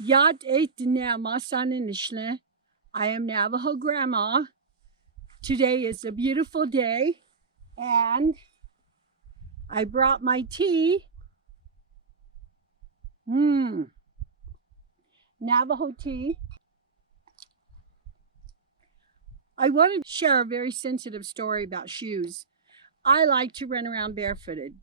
Yat Nama Saninishne. I am Navajo Grandma. Today is a beautiful day, and I brought my tea. Navajo tea. I wanted to share a very sensitive story about shoes. I like to run around barefooted,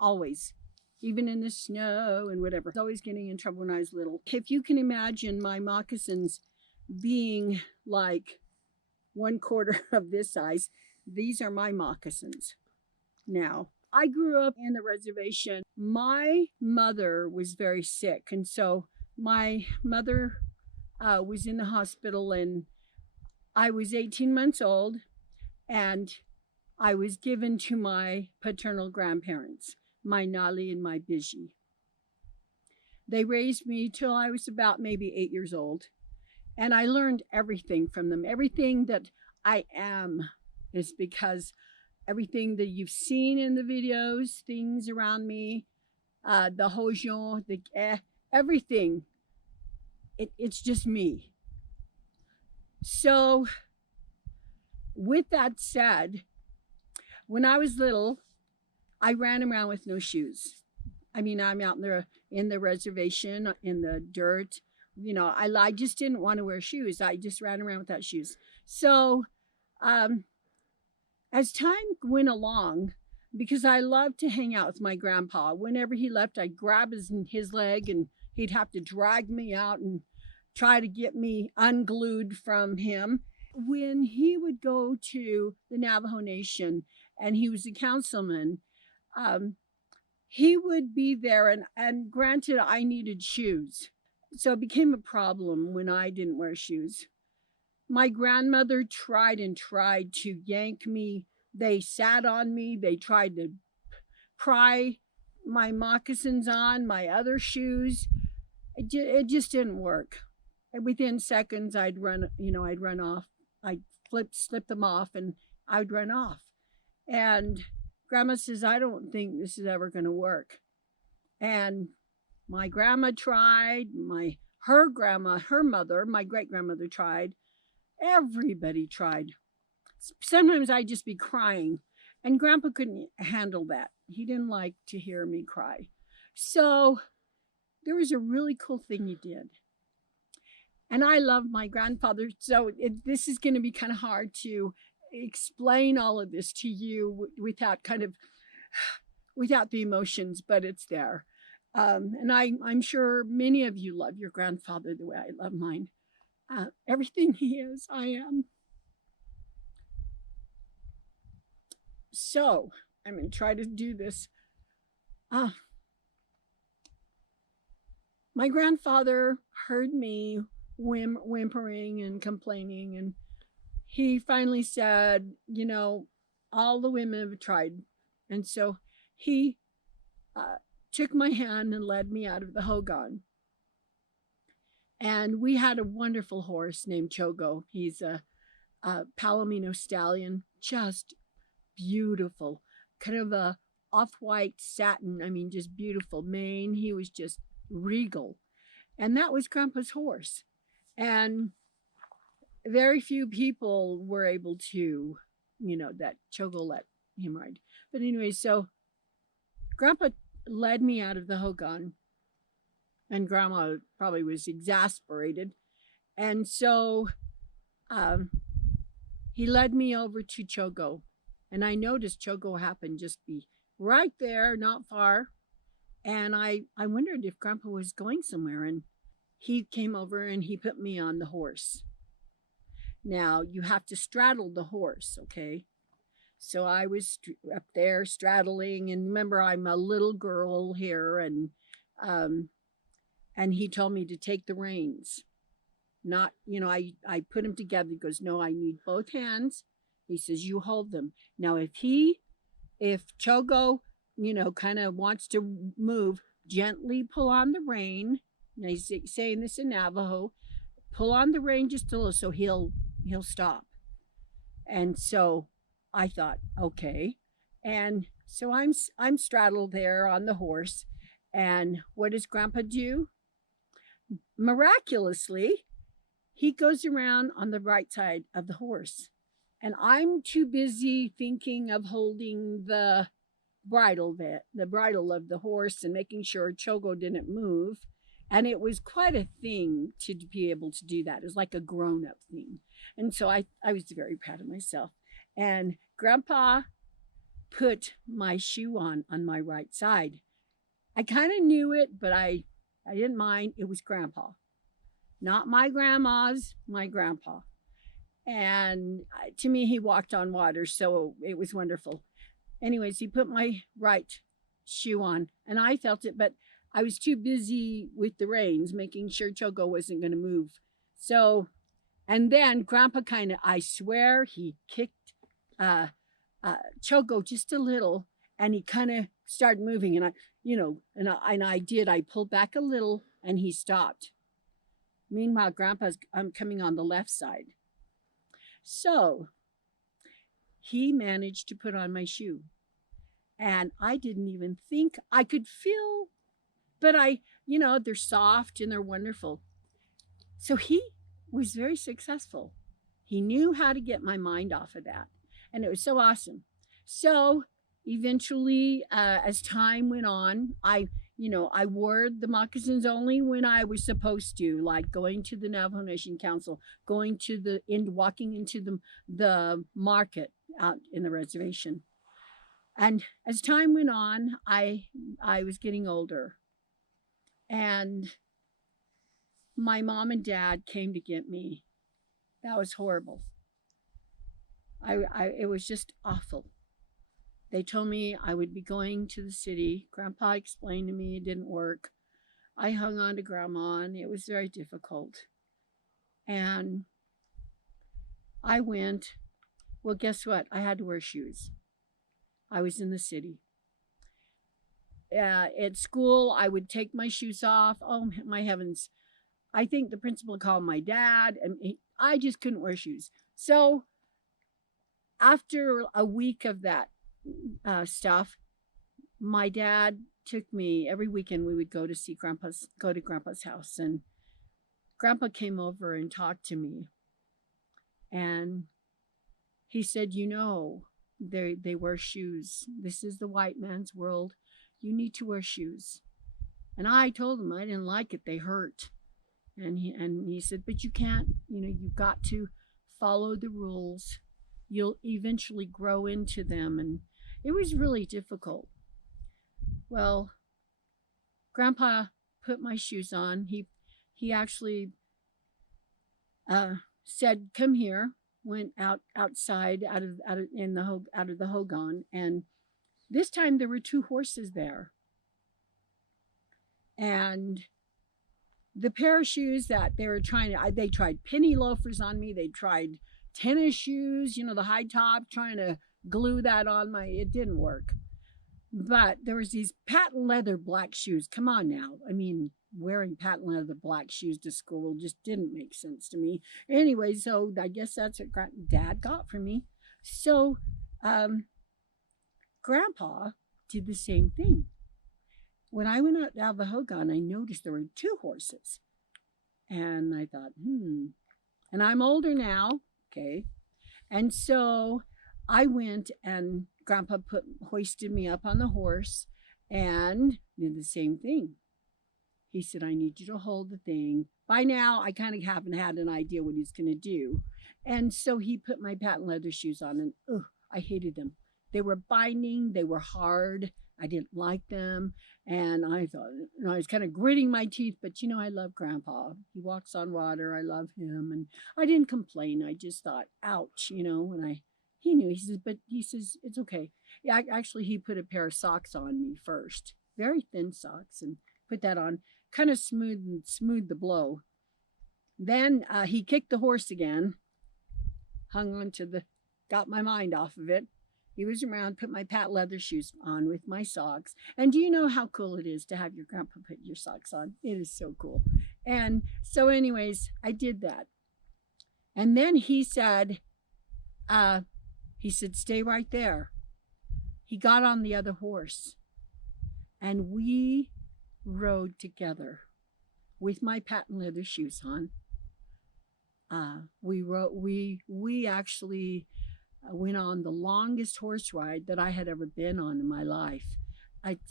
always, even in the snow and whatever. I was always getting in trouble when I was little. If you can imagine my moccasins being like 1/4 of this size, these are my moccasins. Now, I grew up in the reservation. My mother was very sick, and so my mother was in the hospital, and I was 18 months old, and I was given to my paternal grandparents, my Nali and my Biji. They raised me till I was about maybe 8 years old, and I learned everything from them. Everything that I am is because everything that you've seen in the videos, things around me, the hojon, everything, it's just me. So, with that said, when I was little, I ran around with no shoes. I mean, I'm out in the reservation, in the dirt. I just didn't want to wear shoes. I just ran around without shoes. So, as time went along, because I loved to hang out with my grandpa, whenever he left, I'd grab his leg and he'd have to drag me out and try to get me unglued from him. When he would go to the Navajo Nation and he was a councilman, he would be there, and granted, I needed shoes. So it became a problem when I didn't wear shoes. My grandmother tried and tried to yank me. They sat on me. They tried to pry my moccasins on, my other shoes. It just didn't work. And within seconds, I'd run off. I'd slip them off, and I'd run off. And Grandma says, I don't think this is ever going to work. And my grandma tried, her mother, my great grandmother tried. Everybody tried. Sometimes I'd just be crying, and Grandpa couldn't handle that. He didn't like to hear me cry. So there was a really cool thing he did. And I love my grandfather, so this is going to be kind of hard to explain all of this to you without the emotions, but it's there. And I'm sure many of you love your grandfather the way I love mine. Everything he is, I am. So I'm going to try to do this. My grandfather heard me whimpering and complaining, and he finally said, all the women have tried. And so he took my hand and led me out of the hogan. And we had a wonderful horse named Chogo. He's a Palomino stallion, just beautiful, kind of a off-white satin. I mean, just beautiful mane. He was just regal. And that was Grandpa's horse. And very few people were able to, that Chogo let him ride. But anyway, so Grandpa led me out of the hogan, and Grandma probably was exasperated. And so he led me over to Chogo, and I noticed Chogo happened just be right there, not far. And I wondered if Grandpa was going somewhere, and he came over and he put me on the horse. Now, you have to straddle the horse, okay? So I was up there straddling, and remember, I'm a little girl here, and he told me to take the reins. Not, I put them together. He goes, no, I need both hands. He says, you hold them. Now, if Chogo, kind of wants to move, gently pull on the rein. Now he's saying this in Navajo. Pull on the rein just a little, so he'll stop. And so I thought, okay. And so I'm straddled there on the horse. And what does Grandpa do? Miraculously, he goes around on the right side of the horse. And I'm too busy thinking of holding the bridle of the horse and making sure Chogo didn't move. And it was quite a thing to be able to do that. It was like a grown-up thing. And so I was very proud of myself. And Grandpa put my shoe on my right side. I kind of knew it, but I didn't mind. It was Grandpa. Not my grandma's, my grandpa. And to me, he walked on water, so it was wonderful. Anyways, he put my right shoe on, and I felt it, but I was too busy with the reins, making sure Choco wasn't going to move. So, and then Grandpa kind of, I swear, he kicked uh, Choco just a little, and he kind of started moving, and I did. I pulled back a little, and he stopped. Meanwhile, Grandpa's coming on the left side. So he managed to put on my shoe. And I didn't even think I could feel, but they're soft and they're wonderful. So he was very successful. He knew how to get my mind off of that. And it was so awesome. So eventually, as time went on, I wore the moccasins only when I was supposed to, like going to the Navajo Nation Council, walking into the market out in the reservation. And as time went on, I was getting older, and my mom and dad came to get me. That was horrible. It was just awful. They told me I would be going to the city. Grandpa explained to me it didn't work. I hung on to Grandma, and it was very difficult. And I went. Well, guess what? I had to wear shoes. I was in the city. At school, I would take my shoes off. Oh, my heavens. I think the principal called my dad, and I just couldn't wear shoes. So after a week of that stuff, my dad took me every weekend. We would go to Grandpa's house, and Grandpa came over and talked to me, and he said, they wear shoes. This is the white man's world. You need to wear shoes. And I told him I didn't like it. They hurt. And he said, but you can't, you've got to follow the rules. You'll eventually grow into them. And it was really difficult. Well, Grandpa put my shoes on. He actually said, come here. Went outside out of the hogan, and this time there were two horses there. And the pair of shoes that they were they tried penny loafers on me. They tried tennis shoes, the high top, trying to glue that on it didn't work. But there was these patent leather black shoes. Come on now. I mean, wearing patent leather black shoes to school just didn't make sense to me. Anyway, so I guess that's what Dad got for me. So Grandpa did the same thing. When I went out to the hogan, I noticed there were two horses. And I thought, And I'm older now, okay? And so I went, and Grandpa hoisted me up on the horse and did the same thing. He said, I need you to hold the thing. By now, I kind of haven't had an idea what he's going to do. And so he put my patent leather shoes on, and I hated them. They were binding. They were hard. I didn't like them. And I thought, I was kind of gritting my teeth, but I love Grandpa. He walks on water. I love him. And I didn't complain. I just thought, ouch, and he knew. He says, it's okay. Yeah, actually, he put a pair of socks on me first, very thin socks, and put that on, kind of smooth the blow. Then he kicked the horse again, hung on got my mind off of it. He was around, put my patent leather shoes on with my socks. And do you know how cool it is to have your grandpa put your socks on? It is so cool. And so anyways, I did that. And then he said, stay right there. He got on the other horse, and we rode together with my patent leather shoes on. We actually went on the longest horse ride that I had ever been on in my life.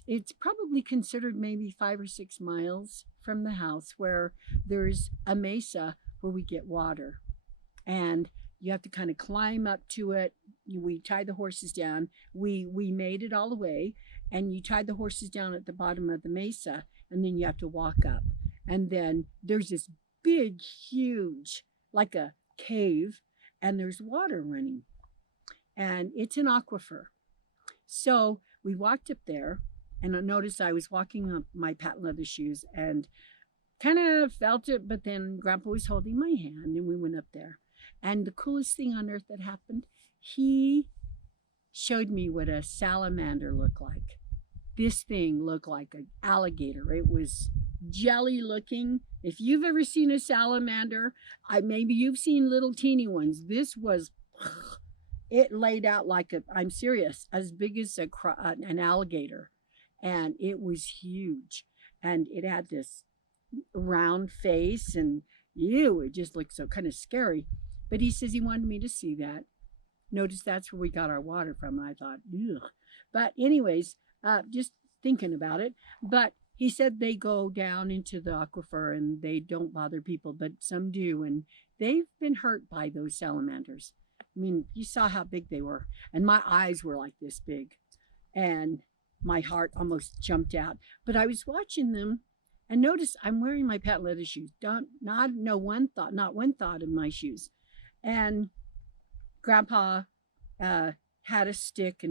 It's probably considered maybe 5 or 6 miles from the house, where there's a mesa where we get water, and you have to kind of climb up to it. We tied the horses down. We made it all the way, and you tied the horses down at the bottom of the mesa, and then you have to walk up, and then there's this big, huge, like a cave, and there's water running, and it's an aquifer. So we walked up there, and I noticed I was walking up my patent leather shoes and kind of felt it, but then Grandpa was holding my hand, and we went up there. And the coolest thing on earth that happened, he showed me what a salamander looked like. This thing looked like an alligator. It was jelly looking. If you've ever seen a salamander, maybe you've seen little teeny ones. This was, it laid out like I'm serious, as big as an alligator. And it was huge. And it had this round face, and it just looked so kind of scary. But he says he wanted me to see that. Notice that's where we got our water from. And I thought, ugh. But anyways, just thinking about it. But he said they go down into the aquifer and they don't bother people, but some do. And they've been hurt by those salamanders. I mean, you saw how big they were. And my eyes were like this big. And my heart almost jumped out. But I was watching them, and notice I'm wearing my patent leather shoes. Not one thought in my shoes. And Grandpa had a stick,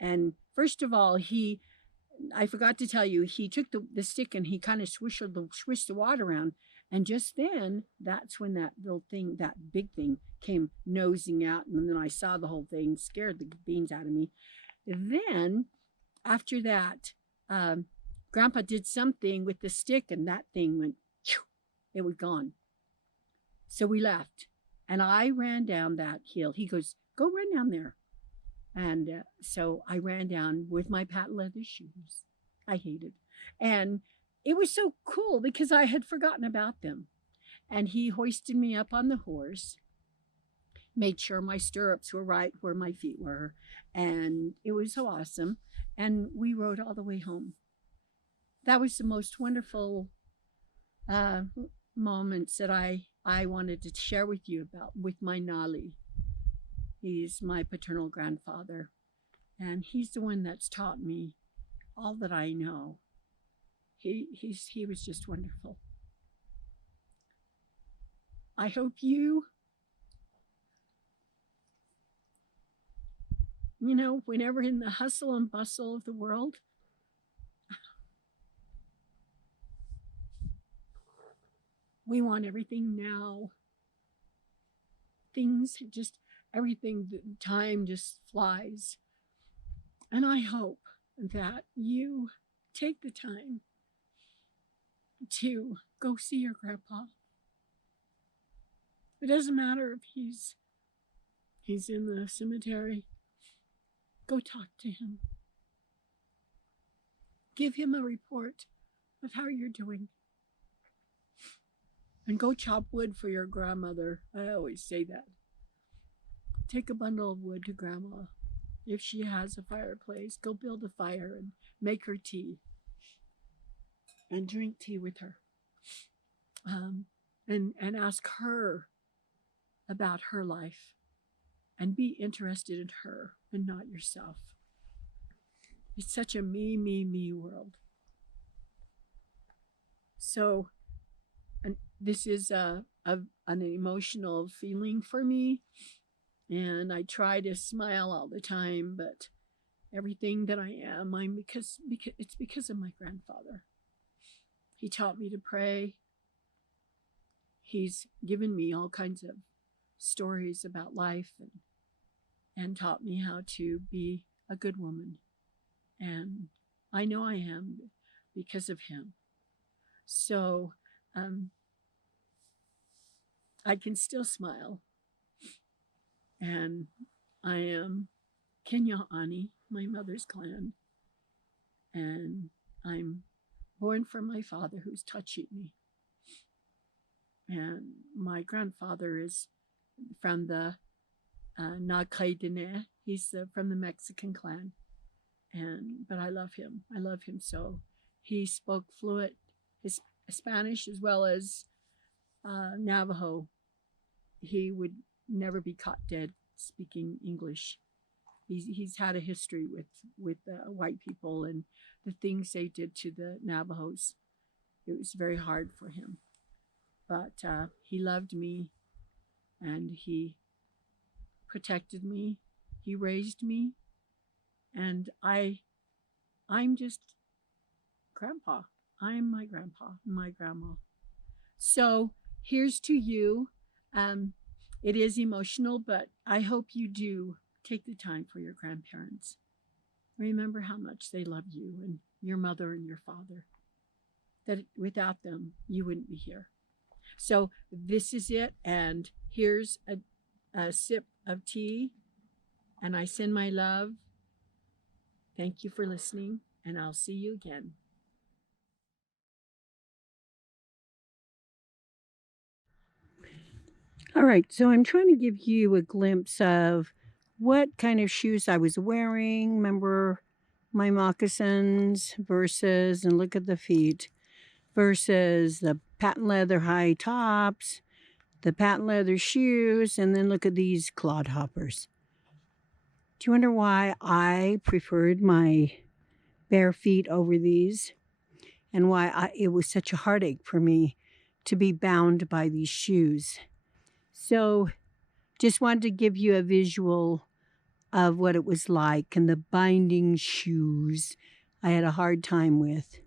and first of all, I forgot to tell you, he took the stick and he kind of swished the water around, and just then, that's when that big thing came nosing out, and then I saw the whole thing, scared the beans out of me. Then, after that, Grandpa did something with the stick, and that thing went, it was gone. So we left, and I ran down that hill. He goes, go run down there. And so I ran down with my patent leather shoes. I hated. And it was so cool because I had forgotten about them. And he hoisted me up on the horse, made sure my stirrups were right where my feet were. And it was so awesome. And we rode all the way home. That was the most wonderful moments that I wanted to share with you about with my Nali. He's my paternal grandfather, and he's the one that's taught me all that I know. He was just wonderful. I hope whenever in the hustle and bustle of the world, we want everything now. Everything, time just flies. And I hope that you take the time to go see your grandpa. It doesn't matter if he's in the cemetery. Go talk to him. Give him a report of how you're doing. And go chop wood for your grandmother. I always say that. Take a bundle of wood to Grandma. If she has a fireplace, go build a fire and make her tea. And drink tea with her. And ask her about her life. And be interested in her and not yourself. It's such a me world. So, and this is an emotional feeling for me. And I try to smile all the time, but everything that I am, it's because of my grandfather. He taught me to pray. He's given me all kinds of stories about life and taught me how to be a good woman. And I know I am because of him. So I can still smile. And I am Kenya'ani, my mother's clan. And I'm born from my father, who's Tachi'ni. And my grandfather is from the Navajo. He's from the Mexican clan, but I love him. I love him so. He spoke fluent his Spanish as well as Navajo. He would never be caught dead speaking English. He's had a history with white people and the things they did to the Navajos. It was very hard for him, but he loved me, and he protected me. He raised me, and I'm just grandpa. I'm my grandpa, my grandma. So here's to you. It is emotional, but I hope you do take the time for your grandparents. Remember how much they love you and your mother and your father. That without them, you wouldn't be here. So this is it. And here's a sip of tea. And I send my love. Thank you for listening. And I'll see you again. All right, so I'm trying to give you a glimpse of what kind of shoes I was wearing. Remember my moccasins versus, and look at the feet, versus the patent leather high tops, the patent leather shoes, and then look at these clodhoppers. Do you wonder why I preferred my bare feet over these, and why it was such a heartache for me to be bound by these shoes? So just wanted to give you a visual of what it was like, and the binding shoes I had a hard time with.